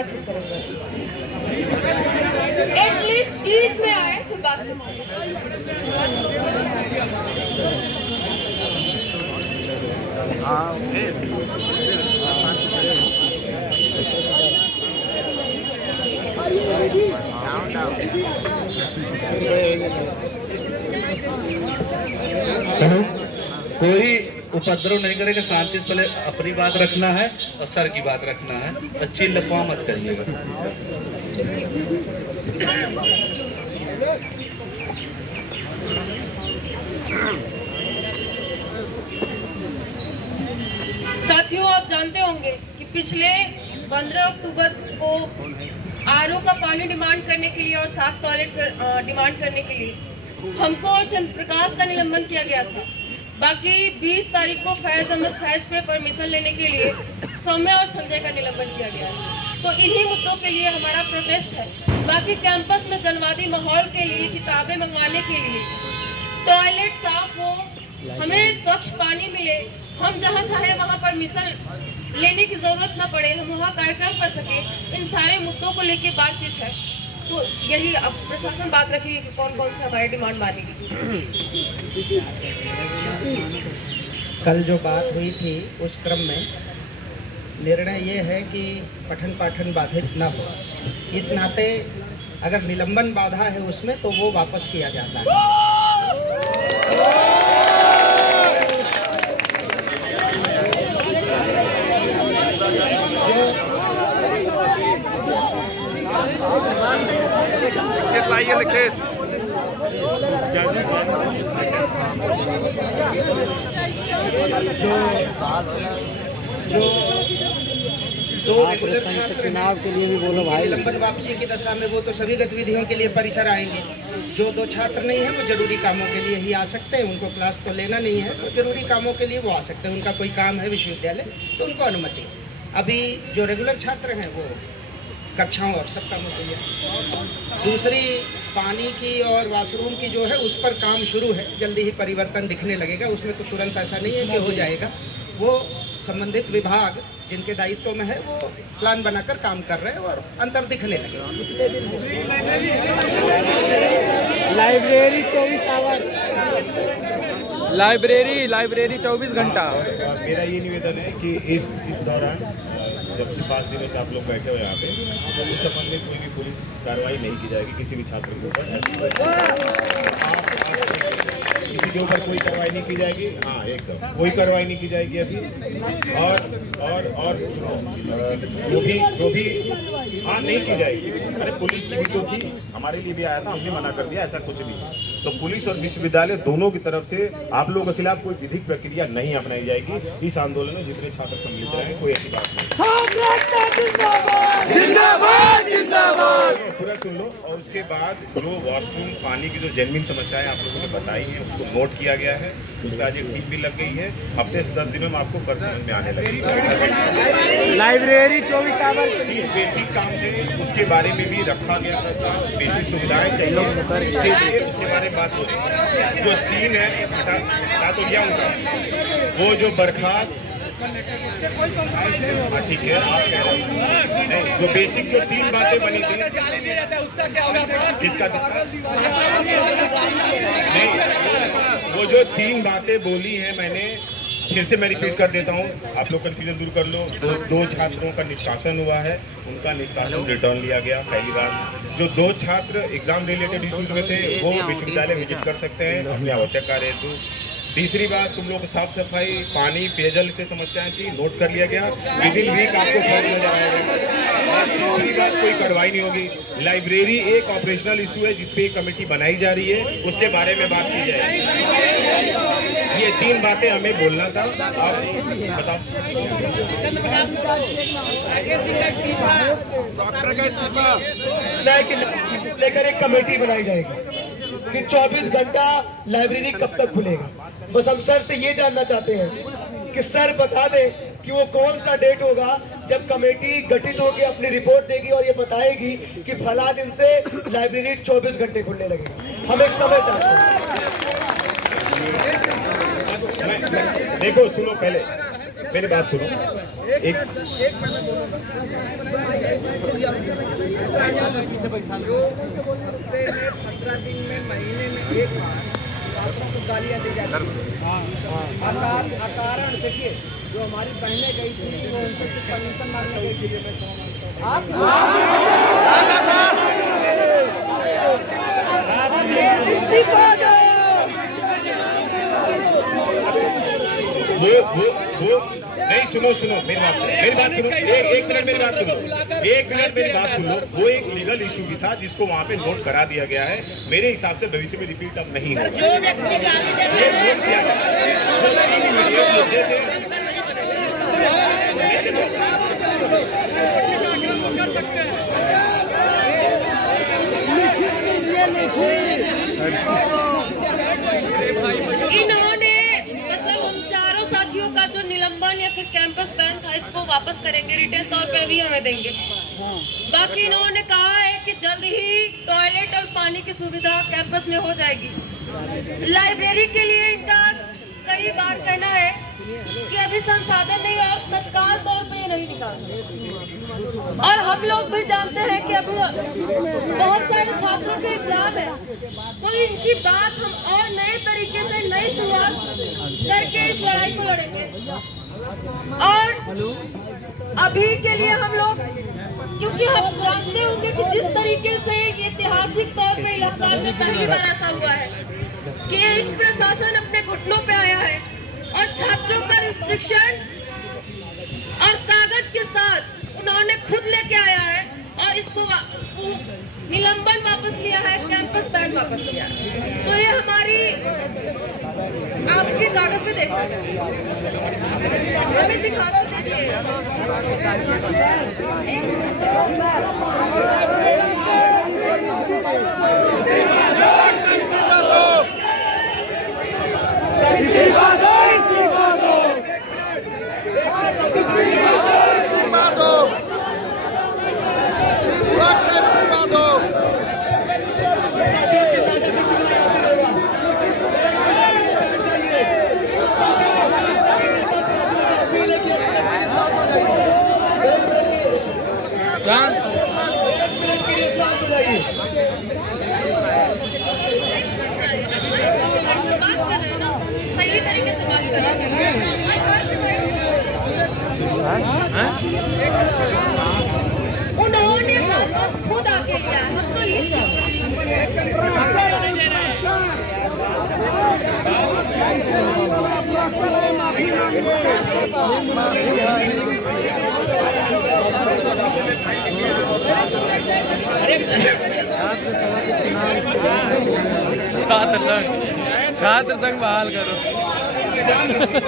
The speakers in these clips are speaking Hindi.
बातचीत करेंगे। एटलीस्ट बीच में आए फिर बातचीत करें। चलो, कोई उपद्रव नहीं करेगा, शांति से पहले अपनी बात रखना है और सर की बात रखना है, अच्छी लफा मत करिएगा। साथियों, आप जानते होंगे कि पिछले 15 अक्टूबर को आरओ का पानी डिमांड करने के लिए और साफ टॉयलेट डिमांड करने के लिए हमको और चंद्र प्रकाश का निलंबन किया गया था। बाकी 20 तारीख को फैज अहमद फैज पे परमिशन लेने के लिए सौम्या और संजय का निलंबन किया गया है। तो इन्हीं मुद्दों के लिए हमारा प्रोटेस्ट है। बाकी कैंपस में जनवादी माहौल के लिए, किताबें मंगवाने के लिए, टॉयलेट साफ हो, हमें स्वच्छ पानी मिले, हम जहाँ चाहे वहाँ परमिशन लेने की जरूरत ना पड़े, हम वहाँ कार्यक्रम कर सके, इन सारे मुद्दों को लेके बातचीत है। तो यही अब प्रशासन बात रखेगी कि कौन कौन सी हमारी डिमांड मानेगी। कल जो बात हुई थी उस क्रम में निर्णय ये है कि पठन पाठन बाधित न हो। इस नाते अगर निलंबन बाधा है उसमें तो वो वापस किया जाता है। लिखित जो चुनाव के लिए भी बोलो भाई। निलंबन वापसी की दशा में वो तो सभी गतिविधियों के लिए परिसर आएंगे। जो 2 छात्र नहीं है वो जरूरी कामों के लिए ही आ सकते हैं, उनको क्लास तो लेना नहीं है, तो जरूरी कामों के लिए वो आ सकते हैं। उनका कोई काम है विश्वविद्यालय तो उनको अनुमति। अभी जो रेगुलर छात्र हैं वो कक्षाओं और सब कामों के लिए। दूसरी पानी की और वाशरूम की जो है उस पर काम शुरू है, जल्दी ही परिवर्तन दिखने लगेगा। उसमें तो तुरंत ऐसा नहीं है कि हो जाएगा। वो संबंधित विभाग जिनके दायित्व में है वो प्लान बनाकर काम कर रहे हैं और अंतर दिखने लगेगा। लाइब्रेरी 24 आवर, लाइब्रेरी 24 घंटा। मेरा ये निवेदन है कि इस दौरान जब से 5 दिनों से आप लोग बैठे हो यहाँ पे, तो इस संबंध में कोई भी पुलिस कार्रवाई नहीं की जाएगी किसी भी छात्र के ऊपर। किसी के ऊपर कोई कार्रवाई नहीं की जाएगी। हाँ, एकदम कोई कार्रवाई नहीं की जाएगी अभी। और जो भी हाँ नहीं की जाएगी। अरे पुलिस की भी तो थी, हमारे लिए भी आया था, हमने मना कर दिया, ऐसा कुछ भी। तो पुलिस और विश्वविद्यालय दोनों की तरफ से आप लोगों के खिलाफ कोई विधिक प्रक्रिया नहीं अपनाई जाएगी। इस आंदोलन में जितने छात्र सम्मिलित रहे कोई ऐसी बात नहीं। जिंदाबाद जिंदाबाद। पूरा सुन लो। और उसके बाद जो वॉशरूम पानी की जो जेन्युइन समस्याएं आप लोगों ने बताई है उसको नोट किया गया है। उसका आज एक टीम भी लग गई है। हफ्ते से 10 दिनों में आपको फर्क समझ में आने लगेगी। लाइब्रेरी 24 आवर बेसिक काम थे उसके बारे में भी रखा गया था। बेसिक सुविधाएं चाहिए उसके बारे में बात हो रही है। जो 3 है बता तो दिया उनका, वो जो बर्खास्त ठीक है आप कह रहे नहीं, जो बेसिक जो 3 बातें बनी थी किसका नहीं, वो जो 3 बातें बोली हैं मैंने फिर से मैं रिपीट कर देता हूँ, आप लोग कन्फ्यूजन दूर कर लो। 2 छात्रों का निष्कासन हुआ है, उनका निष्कासन रिटर्न लिया गया। पहली बार जो 2 छात्र एग्जाम रिलेटेड इश्यूज में थे वो विश्वविद्यालय विजिट कर सकते हैं अपने आवश्यक कार्य हेतु। तीसरी बात, तुम लोग साफ सफाई, पानी, पेयजल से समस्याएं थी, नोट कर लिया गया। विदिन वीक आपको फर्क नजर आएगा। तीसरी बात, कोई कार्रवाई नहीं होगी। लाइब्रेरी एक ऑपरेशनल इशू है जिसपे एक कमेटी बनाई जा रही है, उसके बारे में बात की जाएगी। ये 3 बातें हमें बोलना था। आप बताओ। डॉक्टर का इस्तीफा लेकर एक कमेटी बनाई जाएगी कि 24 घंटा लाइब्रेरी कब तक खुलेगा। बस हम सर से ये जानना चाहते हैं कि सर बता दें कि वो कौन सा डेट होगा जब कमेटी गठित होकर अपनी रिपोर्ट देगी और ये बताएगी कि फला दिन से लाइब्रेरी 24 घंटे खुलने लगेगी। हम एक समय चाहते हैं। देखो सुनो, पहले मेरी बात सुनो। एक जो हफ्ते में 15 दिन में महीने में एक बार छात्रों को गालियाँ दी जाती हैं। अकारण देखिए, जो हमारी बहनें गई थी वो उनसे परमिशन मांगने गई थी। आप वो नहीं, सुनो मेरी बात सुनो, एक मिनट मेरी बात सुनो, वो एक लीगल इशू भी था जिसको वहाँ पे नोट करा दिया गया है। मेरे हिसाब से भविष्य में रिपीट अब नहीं होगा। इन्होंने मतलब उन चारों साथियों का जो निलंबन या फिर कैंपस बैन था इसको वापस करेंगे, रिटेन तौर पे भी हमें देंगे। बाकी इन्होंने कहा है कि जल्द ही टॉयलेट और पानी की सुविधा कैंपस में हो जाएगी। लाइब्रेरी के लिए इनका कई बार कहना है कि अभी संसाधन नहीं और तत्काल तौर पे ये नहीं निकाल सकते। और हम लोग भी जानते हैं कि अभी बहुत सारे छात्रों के एग्जाम है, तो इनकी बात हम और नए तरीके से नई शुरुआत करके इस लड़ाई को लड़ेंगे। और अभी के लिए हम लोग, क्योंकि हम जानते होंगे कि जिस तरीके से ऐतिहासिक तौर पे इलाहाबाद में पहली बार ऐसा हुआ है कि एक प्रशासन अपने घुटनों पे आया है और छात्रों का रिस्ट्रिक्शन और कागज के साथ उन्होंने खुद लेके आया है और इसको निलंबन वापस लिया है, कैंपस बैन वापस लिया है। तो ये हमारी आपके कागज पे देखना चाहिए, हमें दिखाना चाहिए। सही तरीके से बात करना चाहिए। उन्होंने वापस खुद आके लिया, हम तो छात्र संघ बहाल करो।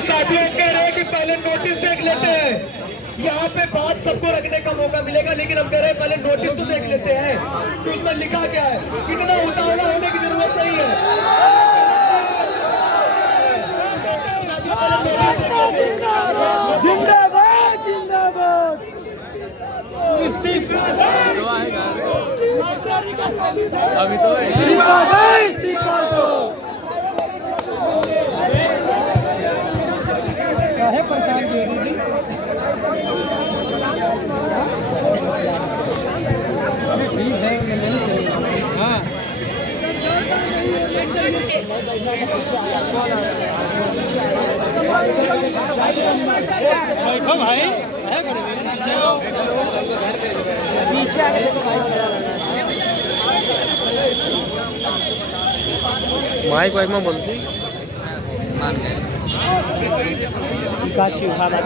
साथियों कह रहे हैं कि पहले नोटिस देख लेते हैं, यहाँ पे बात सबको रखने का मौका मिलेगा, लेकिन हम कह रहे हैं पहले नोटिस तो देख लेते हैं कि उसमें लिखा क्या है। इतना उतावला होने की जरूरत नहीं है। जिंदाबाद जिंदाबाद। अभी तो माइक वाइक में बोलती काची उठा बात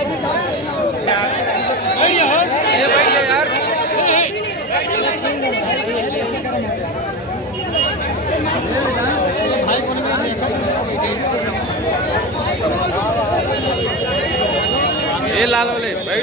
ये भाई ये यार ये लाल वाले भाई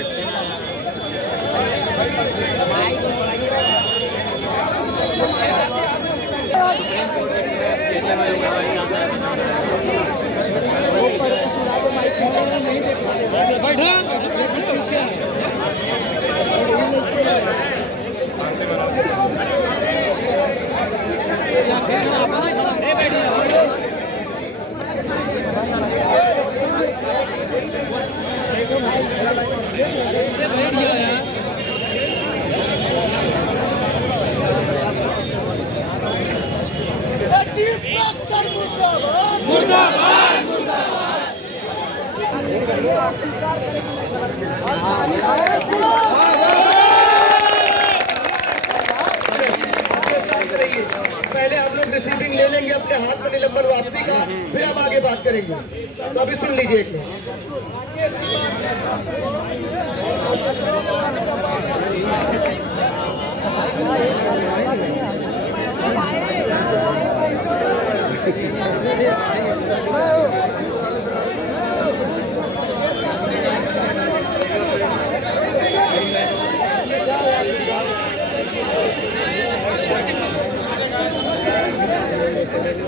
पहले हम लोग रिसीविंग ले लेंगे अपने हाथ में निलंबन वापसी का, फिर हम आगे बात करेंगे। तो अभी सुन लीजिए एक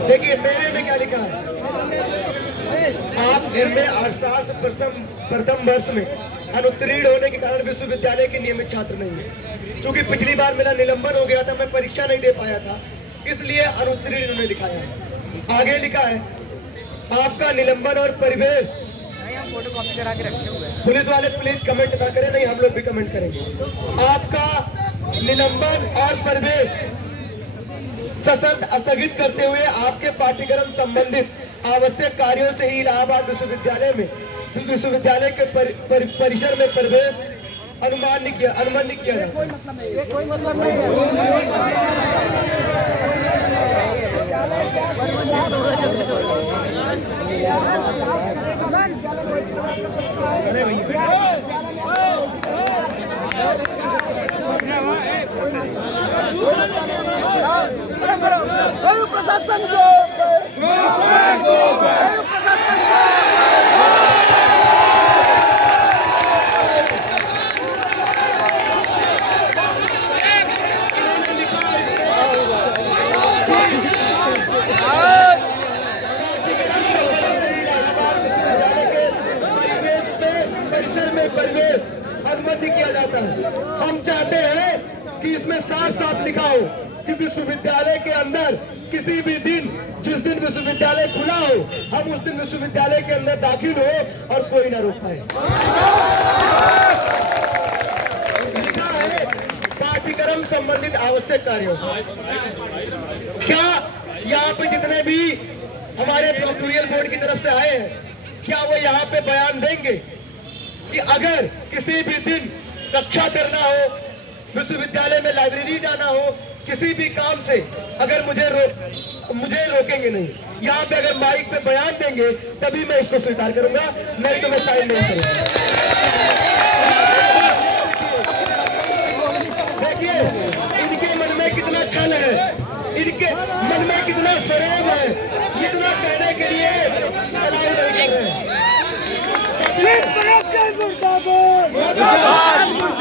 देखिए मेरे में क्या लिखा है। आप में अर्थशास्त्र प्रथम वर्ष में अनुत्तीर्ण होने के कारण विश्वविद्यालय के नियमित छात्र नहीं है। क्योंकि पिछली बार मेरा निलंबन हो गया था, मैं परीक्षा नहीं दे पाया था, इसलिए अनुत्तीर्ण उन्होंने दिखाया है। आगे लिखा है आपका निलंबन और परिवेश। पुलिस वाले प्लीज कमेंट ना करें, नहीं हम लोग भी कमेंट करेंगे। आपका निलंबन और परिवेश सशर्त स्थगित करते हुए आपके पाठ्यक्रम संबंधित आवश्यक कार्यों से ही इलाहाबाद विश्वविद्यालय के परिसर में प्रवेश अनुमति किया जाता प्रशासन को प्रवेश अनुमति किया जाता है। हम चाहते हैं कि इसमें साफ साफ लिखा हो कि विश्वविद्यालय के अंदर किसी भी दिन, जिस दिन विश्वविद्यालय खुला हो, हम उस दिन विश्वविद्यालय के अंदर दाखिल हो और कोई ना रोक पाए। लिखा है पाठ्यक्रम संबंधित आवश्यक कार्यों से। क्या यहाँ पे जितने भी हमारे प्रोक्टोरियल बोर्ड की तरफ से आए हैं, क्या वो यहाँ पे बयान देंगे कि अगर किसी भी दिन कक्षा करना हो, विश्वविद्यालय में लाइब्रेरी जाना हो, किसी भी काम से अगर मुझे रोकेंगे नहीं। यहाँ पे अगर माइक पे बयान देंगे तभी मैं इसको स्वीकार करूंगा, नहीं तो मैं साइन नहीं करूंगा। देखिए इनके मन में कितना छल है, इनके मन में कितना शर्म है, इतना कहने के लिए अलाउ नहीं कर रहे हैं।